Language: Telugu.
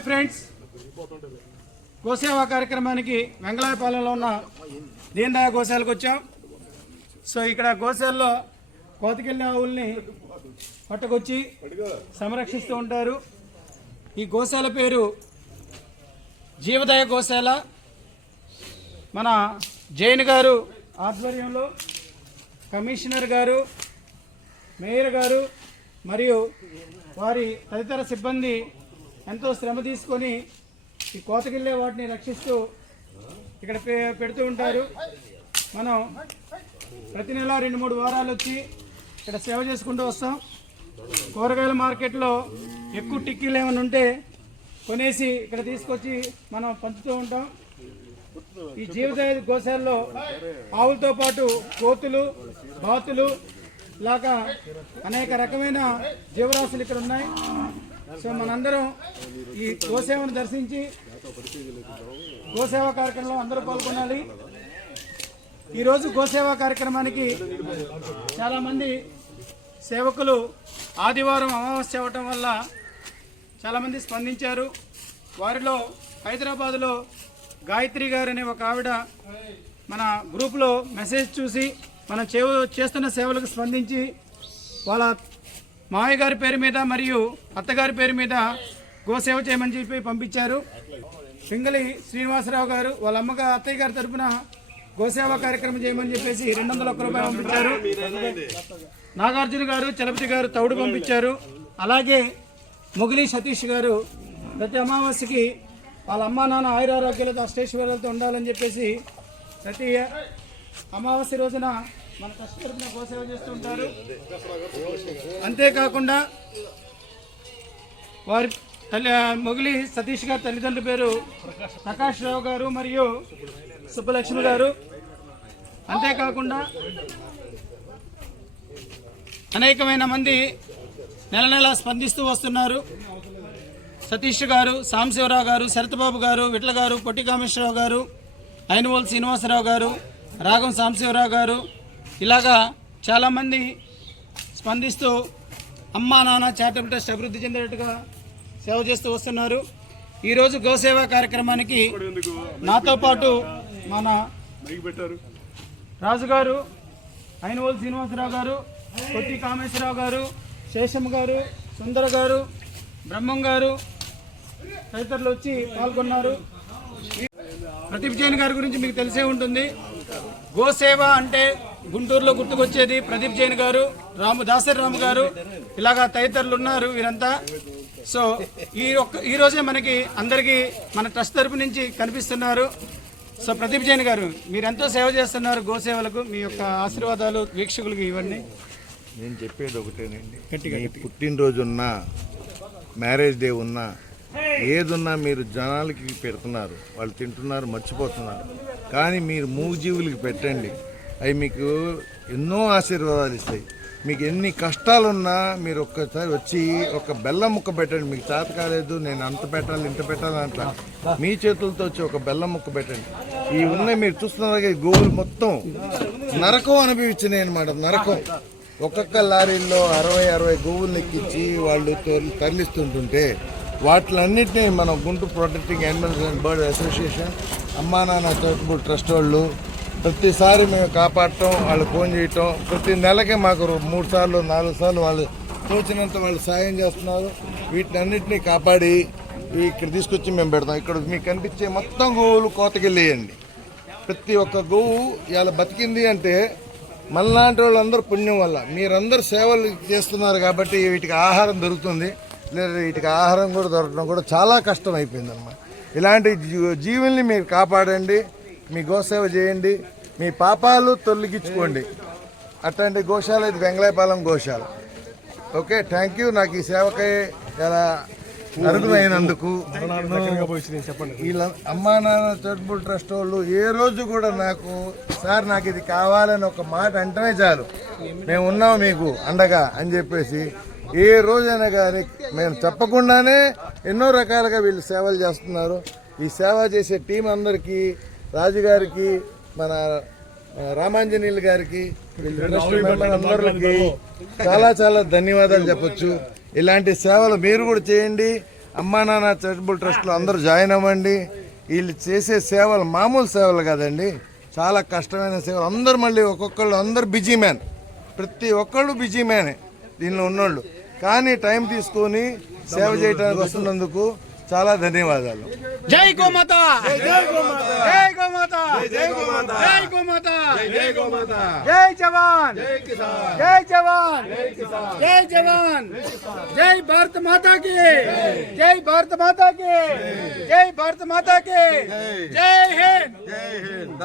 హాయ్ ఫ్రెండ్స్, గోసేవా కార్యక్రమానికి వెంగళాయపాలెంలో ఉన్న దీనదయ గోశాలకు వచ్చాం. సో ఇక్కడ గోశాలలో కోతకెళ్ళిన ఆవుల్ని పట్టుకొచ్చి సంరక్షిస్తూ ఉంటారు. ఈ గోశాల పేరు జీవదయ గోశాల. మన జైన్ గారు ఆధ్వర్యంలో కమిషనర్ గారు, మేయర్ గారు మరియు వారి తదితర సిబ్బంది ఎంతో శ్రమ తీసుకొని ఈ కోతకెళ్ళే వాటిని రక్షిస్తూ ఇక్కడ పెడుతూ ఉంటారు. మనం ప్రతి నెల 2-3 వారాలు వచ్చి ఇక్కడ సేవ చేసుకుంటూ వస్తాం. కూరగాయల మార్కెట్లో ఎక్కువ టిక్కీలు ఏమైనా ఉంటే కొనేసి ఇక్కడ తీసుకొచ్చి మనం పంచుతూ ఉంటాం. ఈ జీవదయ గోశాలలో ఆవులతో పాటు కోతులు, బాతులు లాగా అనేక రకమైన జీవరాశులు ఇక్కడ ఉన్నాయి. సో మనందరం ఈ గోసేవను దర్శించి గోసేవా కార్యక్రమంలో అందరూ పాల్గొనాలి. ఈరోజు గోసేవా కార్యక్రమానికి చాలామంది సేవకులు ఆదివారం అమావాస్య అవ్వటం వల్ల చాలామంది స్పందించారు. వారిలో హైదరాబాదులో గాయత్రి గారు అనే ఒక ఆవిడ మన గ్రూప్లో మెసేజ్ చూసి మనం చేస్తున్న సేవలకు స్పందించి వాళ్ళ మావయ్య గారి పేరు మీద మరియు అత్తగారి పేరు మీద గోసేవ చేయమని చెప్పి పంపించారు. పింగళి శ్రీనివాసరావు గారు వాళ్ళ అత్తయ్య గారి తరఫున గోసేవ కార్యక్రమం చేయమని చెప్పేసి 201 రూపాయలు పంపించారు. నాగార్జున గారు, చలపతి గారు తౌడు పంపించారు. అలాగే మొగిలి సతీష్ గారు ప్రతి అమావాస్యకి వాళ్ళ అమ్మా నాన్న ఆయురారోగ్యాలతో అష్టైశ్వర్యాలతో ఉండాలని చెప్పేసి ప్రతి అమావాస్య రోజున మన కష్టపడిన గోసేవ చేస్తూ ఉంటారు. అంతేకాకుండా వారి మొగిలి సతీష్ గారి తల్లిదండ్రుల పేరు ప్రకాష్ రావు గారు మరియు సుబ్బలక్ష్మి గారు. అంతేకాకుండా అనేకమైన మంది నెల నెల స్పందిస్తూ వస్తున్నారు. సతీష్ గారు, సాంశివరావు గారు, శరత్బాబు గారు, విట్ల గారు, పొట్టి కామేశ్వరరావు గారు, అయినవోలు శ్రీనివాసరావు గారు, రాగం సాంశివరావు గారు, ఇలాగా చాలామంది స్పందిస్తూ అమ్మా నాన్న చారిటబుల్ ట్రస్ట్ అభివృద్ధి చెందేటట్టుగా సేవ చేస్తూ వస్తున్నారు. ఈరోజు గోసేవా కార్యక్రమానికి నాతో పాటు మన రాజు గారు, అయినవోలు శ్రీనివాసరావు గారు, పొట్టి కామేశ్వరరావు గారు, శేషమ్మ గారు, సుందర గారు, బ్రహ్మం గారు తదితరులు వచ్చి పాల్గొన్నారు. ప్రదీప్ జైన్ గారి గురించి మీకు తెలిసే ఉంటుంది. గోసేవ అంటే గుంటూరులో గుర్తుకొచ్చేది ప్రదీప్ జైన్ గారు, దాసరి రాము గారు, ఇలాగా తదితరులు ఉన్నారు వీరంతా. సో ఈ రోజే మనకి అందరికీ మన ట్రస్ట్ తరపు నుంచి కనిపిస్తున్నారు. సో ప్రదీప్ జైన్ గారు, మీరు ఎంతో సేవ చేస్తున్నారు గోసేవలకు. మీ యొక్క ఆశీర్వాదాలు వీక్షకులకు ఇవన్నీ. నేను చెప్పేది ఒకటేనండి, పుట్టినరోజు ఉన్నా, మ్యారేజ్ డే ఉన్నా, ఏదున్నా మీరు జనాలకి పెడుతున్నారు, వాళ్ళు తింటున్నారు, మర్చిపోతున్నారు. కానీ మీరు మూగజీవులకి పెట్టండి, అవి మీకు ఎన్నో ఆశీర్వాదాలు ఇస్తాయి. మీకు ఎన్ని కష్టాలున్నా మీరు ఒక్కసారి వచ్చి ఒక బెల్లం ముక్క పెట్టండి. మీకు చేత కాలేదు, నేను అంత పెట్టాలి ఇంత పెట్టాలి అంట, మీ చేతులతో వచ్చి ఒక బెల్లం ముక్క పెట్టండి. ఈ ఉన్నాయి మీరు చూస్తున్నారు గోవులు మొత్తం నరకం అనుభవించినాయి అనమాట. నరకం. ఒక్కొక్క లారీల్లో 60 గోవులను ఎక్కించి వాళ్ళు తరలిస్తుంటుంటే వాటిలన్నింటినీ మనం Guntur protecting animals and bird association, అమ్మా నాన్న చారిటబుల్ ట్రస్ట్ వాళ్ళు ప్రతిసారి మేము కాపాడటం, వాళ్ళు ఫోన్ చేయటం, ప్రతి నెలకే మాకు 3 సార్లు 4 సార్లు వాళ్ళు తోచినంత వాళ్ళు సాయం చేస్తున్నారు. వీటినన్నింటినీ కాపాడి ఇక్కడ తీసుకొచ్చి మేము పెడతాం. ఇక్కడ మీకు కనిపించే మొత్తం గోవులు కోతకెళ్ళేయండి. ప్రతి ఒక్క గోవు ఇలా బతికింది అంటే మనలాంటి వాళ్ళందరూ పుణ్యం వల్ల. మీరందరూ సేవలు చేస్తున్నారు కాబట్టి వీటికి ఆహారం దొరుకుతుంది. లేదా వీటికి ఆహారం కూడా దొరకడం కూడా చాలా కష్టం అయిపోయింది అన్నమాట. ఇలాంటి జీవుల్ని మీరు కాపాడండి, మీ గోసేవ చేయండి, మీ పాపాలు తొలగించుకోండి. అట్లాంటి గోశాల ఇది వెంగళాయపాలెం గోశాల. Okay, thank you. నాకు ఈ సేవకై చాలా అరుగునైనందుకు. వీళ్ళ అమ్మా నాన్న చారిటబుల్ ట్రస్ట్ వాళ్ళు ఏ రోజు కూడా నాకు సార్ నాకు ఇది కావాలని ఒక మాట అంటేనే చాలు, మేము ఉన్నాము మీకు అండగా అని చెప్పేసి ఏ రోజైనా కానీ మేము చెప్పకుండానే ఎన్నో రకాలుగా వీళ్ళు సేవలు చేస్తున్నారు. ఈ సేవ చేసే టీం అందరికీ, రాజుగారికి, మన రామాంజనేయులు గారికి, అందరికి చాలా చాలా ధన్యవాదాలు చెప్పొచ్చు. ఇలాంటి సేవలు మీరు కూడా చేయండి. అమ్మా నాన్న చారిటబుల్ ట్రస్ట్లో అందరూ జాయిన్ అవ్వండి. వీళ్ళు చేసే సేవలు మామూలు సేవలు కాదండి, చాలా కష్టమైన సేవలు. అందరూ మళ్ళీ ఒక్కొక్కళ్ళు అందరు బిజీ మ్యాన్, ప్రతి ఒక్కళ్ళు బిజీ మ్యానే దీనిలో ఉన్నోళ్ళు. కానీ టైం తీసుకొని సేవ చేయడానికి వస్తున్నందుకు చాలా ధన్యవాదాలు. జై గోమాత, జై గోమాత, జై గోమాత, జై గోమాత, జై గోమాత, జై గోమాత, జై జవాన్, జై కిసాన్, జై జవాన్, జై కిసాన్, జై జవాన్, జై భారత మాతా की, జై భారత మాతా की, జై భారత మాతా की, జై హింద్, జై హింద్.